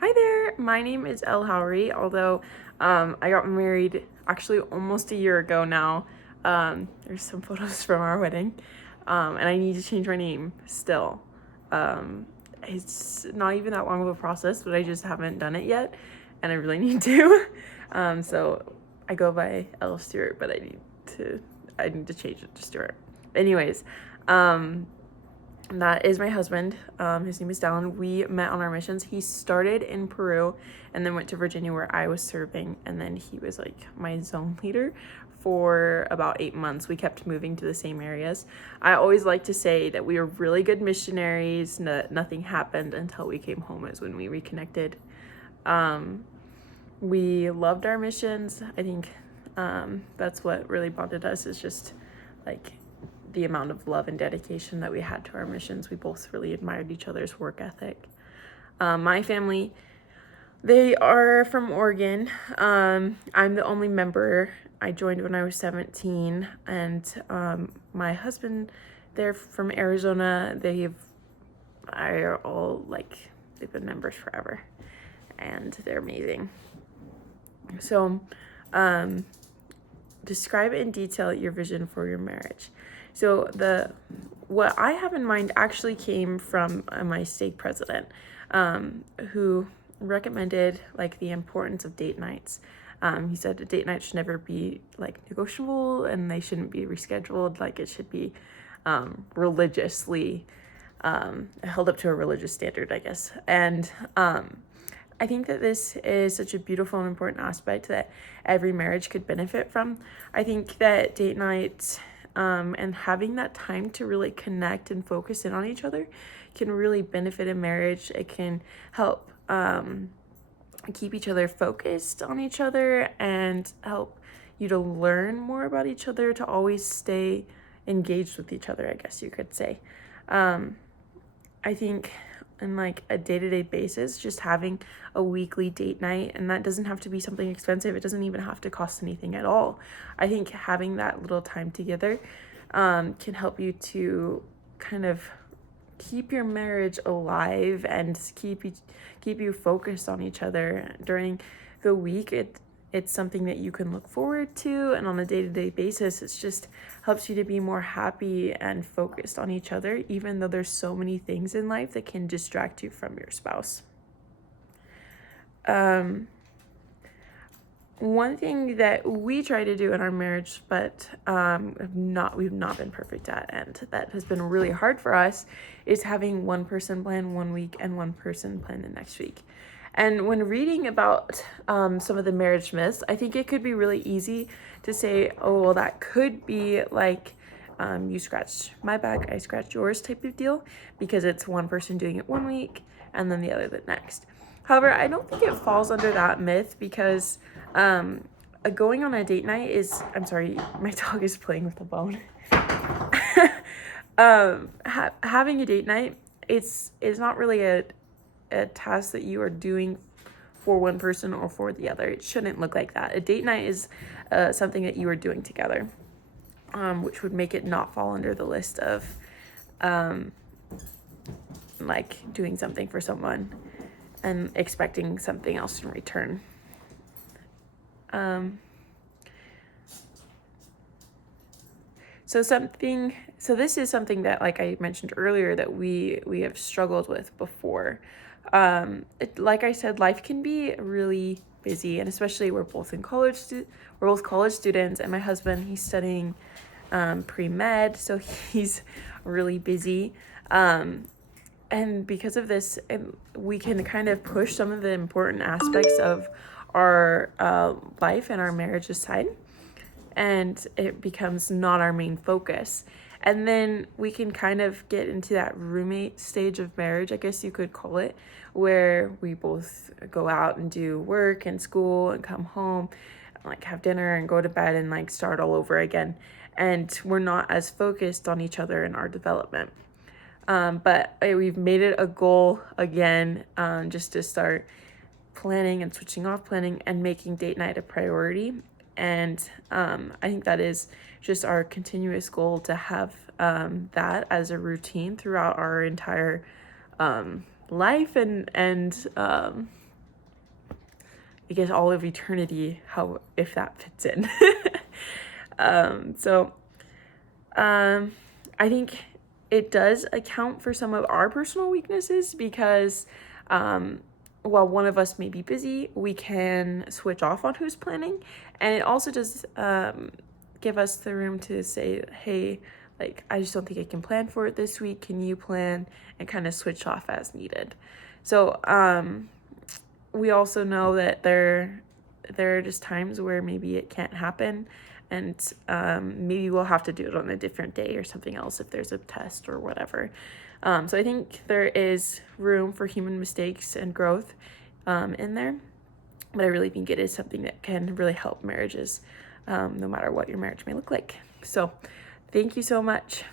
Hi there, my name is El Howery, although I got married actually almost a year ago now. There's some photos from our wedding, and I need to change my name still. It's not even that long of a process, but I just haven't done it yet, and I really need to. So I go by El Stewart, but I need to change it to Stewart. Anyways, that is my husband. His name is Dallin. We met on our missions. He started in Peru and then went to Virginia where I was serving. And then he was like my zone leader for about 8 months. We kept moving to the same areas. I always like to say that we were really good missionaries. Nothing happened until we came home is when we reconnected. We loved our missions. I think that's what really bonded us, is just like the amount of love and dedication that we had to our missions. We both really admired each other's work ethic. My family, they are from Oregon. I'm the only member. I joined when I was 17, and my husband, they're from Arizona. They've been members forever, and they're amazing. So, describe in detail your vision for your marriage. So what I have in mind actually came from my stake president, who recommended like the importance of date nights. He said a date night should never be like negotiable, and they shouldn't be rescheduled. Like it should be religiously held up to a religious standard, I guess. And I think that this is such a beautiful and important aspect that every marriage could benefit from. I think that date nights and having that time to really connect and focus in on each other can really benefit a marriage. It can help keep each other focused on each other and help you to learn more about each other, to always stay engaged with each other, I guess you could say. I think in like a day-to-day basis, just having a weekly date night, and that doesn't have to be something expensive. It doesn't even have to cost anything at all. I think having that little time together can help you to kind of keep your marriage alive and keep you focused on each other during the week. It's something that you can look forward to, and on a day-to-day basis, it just helps you to be more happy and focused on each other, even though there's so many things in life that can distract you from your spouse. One thing that we try to do in our marriage, but we've not been perfect at, and that has been really hard for us, is having one person plan one week and one person plan the next week. And when reading about some of the marriage myths, I think it could be really easy to say, oh, well, that could be like you scratched my back, I scratched yours type of deal, because it's one person doing it one week and then the other the next. However, I don't think it falls under that myth, because going on a date night is, I'm sorry, my dog is playing with the bone. Having a date night, it's not really a task that you are doing for one person or for the other. It shouldn't look like that. A date night is something that you are doing together, which would make it not fall under the list of like doing something for someone and expecting something else in return. So this is something that, like I mentioned earlier, that we have struggled with before. Like I said, life can be really busy, and especially we're both college students, and my husband, he's studying pre-med, so he's really busy. And because of this, we can kind of push some of the important aspects of our life and our marriage aside, and it becomes not our main focus. And then we can kind of get into that roommate stage of marriage, I guess you could call it, where we both go out and do work and school and come home, and like have dinner and go to bed and like start all over again. And we're not as focused on each other in our development. But we've made it a goal again, just to start planning and switching off planning and making date night a priority. And I think that is just our continuous goal, to have that as a routine throughout our entire life and I guess all of eternity, how if that fits in. So I think it does account for some of our personal weaknesses because while one of us may be busy, we can switch off on who's planning. And it also does give us the room to say, hey, like, I just don't think I can plan for it this week. Can you plan? And kind of switch off as needed. So we also know that there are just times where maybe it can't happen, and maybe we'll have to do it on a different day or something else if there's a test or whatever. So I think there is room for human mistakes and growth in there, but I really think it is something that can really help marriages, no matter what your marriage may look like. So thank you so much.